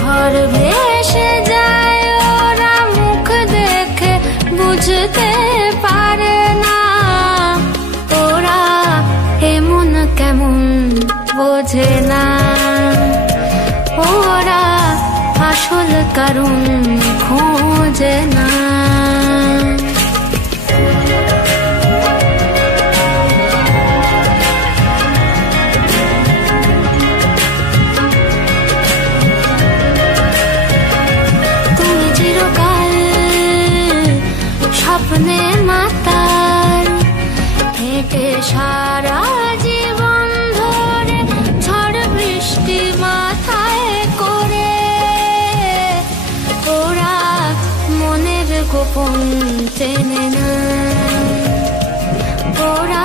ঘর ভেসে যায়, ওরা মুখ দেখে বুঝতে পারে না। ওরা এমন কেমন বোঝে না, ওরা আসল কারণ খোঁজে না। তুমি চিরকাল স্বপ্নে মাতাল, হেঁটে সারা জীবন ধরে ঝড় বৃষ্টি মাথায় করে। ওরা মনের গোপন চেনে না, ওরা